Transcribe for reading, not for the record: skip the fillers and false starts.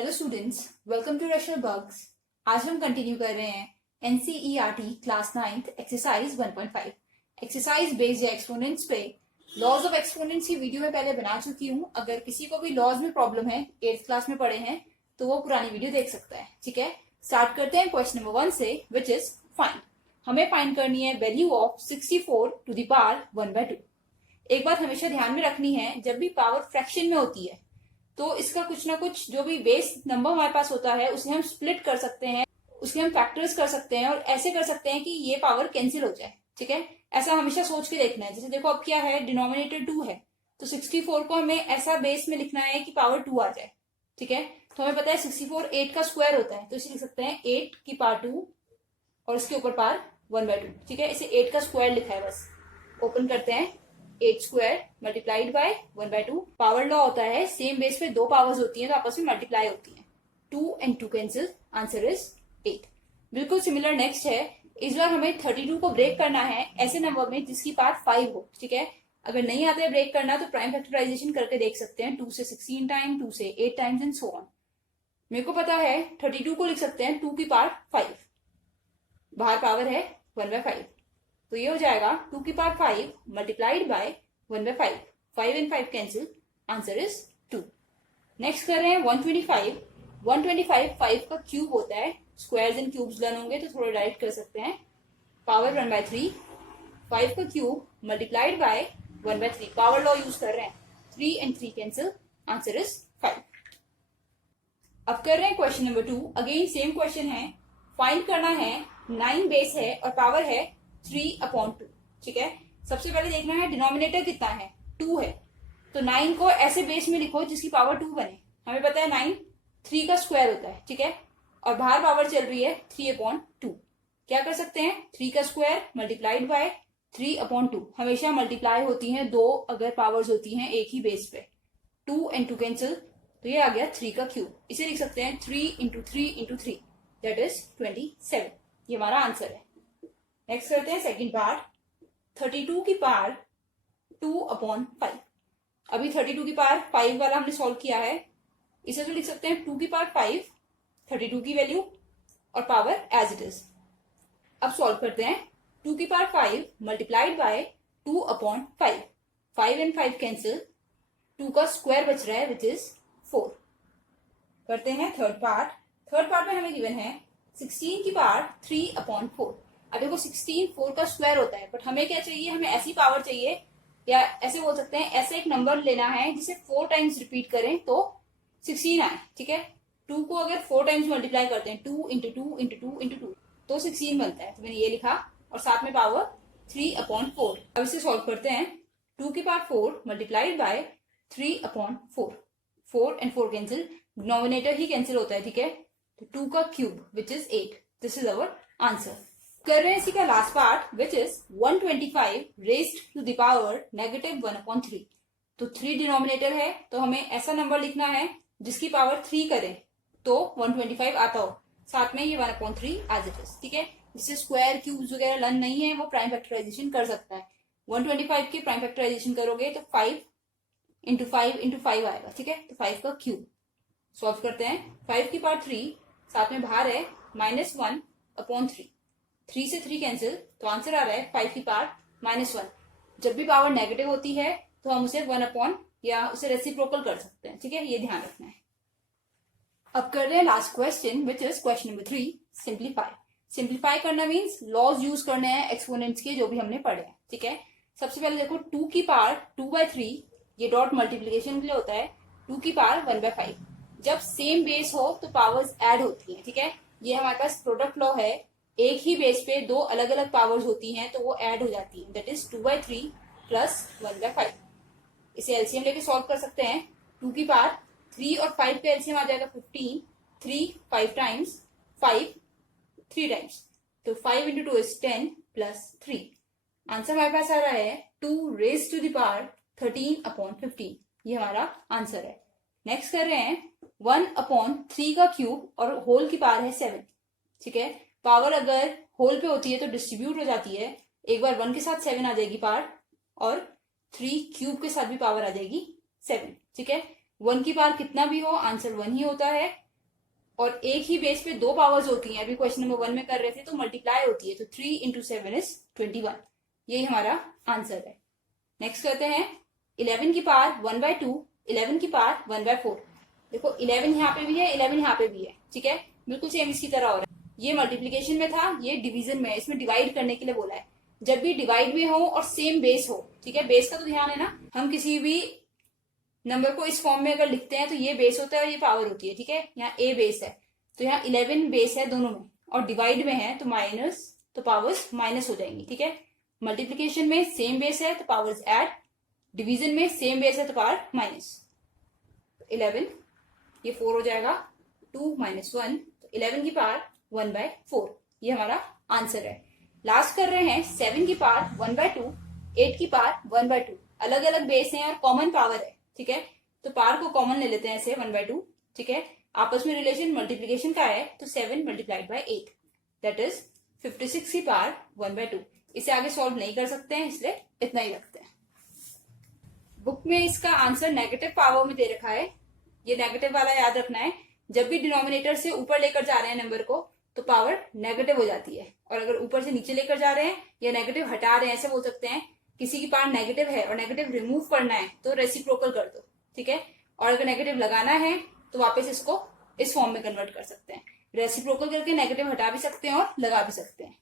Hello students, welcome to रशल बग्स। आज हम कंटिन्यू कर रहे हैं NCERT class 9th exercise 1.5 exercise based exponents पे। लॉज ऑफ एक्सपोनेंट्स की वीडियो में पहले बना चुकी हूँ। अगर किसी को भी लॉज में प्रॉब्लम है, 8th क्लास में पढ़े हैं, तो वो पुरानी वीडियो देख सकता है। ठीक है, स्टार्ट करते हैं क्वेश्चन नंबर 1 से, विच इज फाइंड। हमें फाइंड करनी है value of 64 to the power 1/2। एक बात हमेशा ध्यान में रखनी है, जब भी पावर फ्रैक्शन में होती है तो इसका कुछ ना कुछ जो भी बेस नंबर हमारे पास होता है उसे हम स्प्लिट कर सकते हैं, उसके हम फैक्टर्स कर सकते हैं और ऐसे कर सकते हैं कि ये पावर कैंसिल हो जाए। ठीक है, ऐसा हमेशा सोच के देखना है। जैसे देखो अब क्या है, डिनोमिनेटर 2 है तो 64 को हमें ऐसा बेस में लिखना है कि पावर 2 आ जाए। ठीक है, तो हमें पता है 64 8 का स्क्वायर होता है, तो इसे लिख सकते हैं 8 की पावर 2 और इसके ऊपर पावर 1/2। ठीक है, इसे 8 का स्क्वायर लिखा है बस। ओपन करते हैं, 8 square multiplied by 1/2। Power law होता है सेम बेस पे दो पावर्स होती हैं तो आपस में मल्टीप्लाई होती हैं। 2 and 2 कैंसिल, आंसर इज 8। बिल्कुल सिमिलर नेक्स्ट है। इस बार हमें 32 को ब्रेक करना है ऐसे नंबर में जिसकी पावर 5 हो। ठीक है, अगर नहीं आता है ब्रेक करना तो प्राइम फैक्टराइजेशन करके देख सकते हैं। 2 से 16 टाइम, 2 से 8 टाइम्स एंड सो ऑन। मेरे को पता है 32 को लिख सकते हैं 2 की पावर 5, बाहर पावर है 1/5, तो ये हो जाएगा 2 की power 5 multiplied by 1/5। 5 and 5 cancel, answer is 2। Next कर रहे हैं 125। 125 5 का क्यूब होता है। स्क्वायर्स एंड क्यूब्स लर्न होंगे तो थोड़ा डायरेक्ट कर सकते हैं। पावर 1/3, 5 का cube multiplied by 1/3। Power law use कर रहे हैं। 3 and 3 कैंसिल, आंसर इज 5। अब कर रहे हैं question number 2। Again same question है। फाइंड करना है 9 बेस है और पावर है 3/2। ठीक है, सबसे पहले देखना है डिनोमिनेटर कितना है, 2 है, तो 9 को ऐसे बेस में लिखो जिसकी पावर 2 बने। हमें पता है 9 3 का स्क्वायर होता है। ठीक है, और बाहर पावर चल रही है 3/2। क्या कर सकते हैं, 3 का स्क्वायर मल्टीप्लाइड बाय 3/2। हमेशा मल्टीप्लाई होती हैं दो अगर पावर्स होती हैं एक ही बेस पे। 2 and 2 कैंसिल, तो ये आ गया 3 का क्यूब। इसे लिख सकते हैं 3 into 3 into 3, दैट इज 27। ये हमारा आंसर है। नेक्स्ट करते हैं सेकंड पार्ट। 32 की पावर 2/5। अभी 32 की पावर 5 वाला हमने सॉल्व किया है। इसे तो लिख सकते हैं 2 की पावर 5, 32 की वैल्यू और पावर एज इट इज। अब सॉल्व करते हैं। 2 की power 5 multiplied by 2/5। 5 and 5 cancel, 2 का स्क्वायर बच रहा है विच इज 4। करते हैं थर्ड पार्ट। थर्ड पार्ट में हमें गिवन है 16 की पावर 3/4। अब देखो 16 4 का स्क्वायर होता है, बट हमें क्या चाहिए, हमें ऐसी पावर चाहिए, या ऐसे बोल सकते हैं ऐसे एक नंबर लेना है जिसे 4 टाइम्स रिपीट करें तो 16 आए। ठीक है, 2 को अगर 4 टाइम्स मल्टीप्लाई करते हैं, 2 into 2 into 2 into 2, तो 16 बनता है। तो मैंने ये लिखा और साथ में पावर 3/4। अब इसे सॉल्व करते हैं। 2 की power 4 multiplied by 3/4। 4 and 4 cancel, denominator ही कैंसिल होता है। ठीक है, तो 2 का cube which is 8। This is our answer. कर रहे हैं इसी का last part which is 125 raised to the power -1/3। तो 3 डिनोमिनेटर है तो हमें ऐसा नंबर लिखना है जिसकी पावर 3 करें तो 125 आता हो, साथ में ये 1/3 एज इट इज। ठीक है, जिससे स्क्वायर क्यूब्स वगैरह लर्न नहीं है वो प्राइम फैक्टराइजेशन कर सकता है। 125 के प्राइम फैक्टराइजेशन करोगे तो 5 into 5 into 5 आएगा। ठीक है, तो 5 का क्यूब। सॉल्व करते हैं। 5 की पावर 3, साथ में बाहर है -1/3। 3 से 3 कैंसिल, तो आंसर आ रहा है 5 की पावर -1। जब भी पावर नेगेटिव होती है तो हम उसे 1 या उसे रेसिप्रोकल कर सकते हैं। ठीक है, ये ध्यान रखना है। अब कर रहे हैं last question which is question number 3, simplify. Simplify करना मीन्स लॉज यूज करने हैं एक्सपोनेंट्स के जो भी हमने पढ़े हैं। ठीक है, सबसे पहले देखो 2 की पावर 2/3, ये डॉट मल्टीप्लीकेशन के लिए होता है। 2 की पावर 1/5। जब सेम बेस हो तो पावर्स ऐड होती हैं। ठीक है, ये हमारे पास प्रोडक्ट लॉ है। एक ही बेस पे दो अलग अलग पावर्स होती हैं तो वो ऐड हो जाती है, दैट इज 2/3 प्लस 1/5। इसे एलसीएम लेके सॉल्व कर सकते हैं। 2 की पावर 3 और 5 का एलसीएम आ जाएगा 15। 3 5 टाइम्स, 5 3 टाइम्स, तो 5 into 2 is 10 plus 3। आंसर हमारे पास आ रहा है 2 raised to the power 13/15। ये हमारा आंसर है। नेक्स्ट कर रहे हैं 1/3 का क्यूब और होल की पावर है 7। ठीक है, पावर अगर होल पे होती है तो डिस्ट्रीब्यूट हो जाती है। एक बार 1 के साथ 7 आ जाएगी पावर, और 3 क्यूब के साथ भी पावर आ जाएगी 7। ठीक है, 1 की पावर कितना भी हो आंसर 1 ही होता है। और एक ही बेस पे दो पावर्स होती हैं, अभी क्वेश्चन नंबर 1 में कर रहे थे तो मल्टीप्लाई होती है, तो 3 इंटू 7 इज 21। यही हमारा आंसर है। नेक्स्ट करते हैं 11 की पावर 1/2, 11 की पावर 1/4। देखो 11 यहाँ पे भी है, 11 यहाँ पे भी है, ठीक है, बिल्कुल सेम इसकी तरह हो रहा है। ये मल्टीप्लीकेशन में था, ये डिवीजन में है, इसमें डिवाइड करने के लिए बोला है। जब भी डिवाइड में हो और सेम बेस हो, ठीक है, बेस का तो ध्यान है ना, हम किसी भी नंबर को इस फॉर्म में अगर लिखते हैं तो ये बेस होता है और ये पावर होती है, ठीक है। यहाँ ए बेस है तो यहाँ 11 बेस है दोनों में, और डिवाइड में है तो माइनस, तो पावर्स माइनस हो जाएंगी, ठीक है। मल्टीप्लीकेशन में सेम बेस है तो पावर्स ऐड, डिवीजन में सेम बेस है तो पावर माइनस। 11 ये 4 हो जाएगा, 2 - 1, तो 11 की पावर 1/4, ये हमारा आंसर है। लास्ट कर रहे हैं 7 की पावर 1/2, 8 की पावर 1/2। अलग अलग बेस हैं और कॉमन पावर है, ठीक है, तो पावर को कॉमन ले लेते हैं ऐसे 1/2, ठीक है। आपस में रिलेशन मल्टीप्लीकेशन का है तो 7 × 8 दैट इज 56 की पावर 1/2। इसे आगे सॉल्व नहीं कर सकते हैं, इसलिए इतना ही रखते हैं। बुक में इसका आंसर नेगेटिव पावर में दे रखा है, ये नेगेटिव वाला याद रखना है। जब भी डिनोमिनेटर से ऊपर लेकर जा रहे हैं नंबर को तो पावर नेगेटिव हो जाती है, और अगर ऊपर से नीचे लेकर जा रहे हैं या नेगेटिव हटा रहे हैं, ऐसे बोल सकते हैं, किसी की पावर नेगेटिव है और नेगेटिव रिमूव करना है तो रेसिप्रोकल कर दो, ठीक है। और अगर नेगेटिव लगाना है तो वापस इसको इस फॉर्म में कन्वर्ट कर सकते हैं। रेसिप्रोकल करके नेगेटिव हटा भी सकते हैं और लगा भी सकते हैं।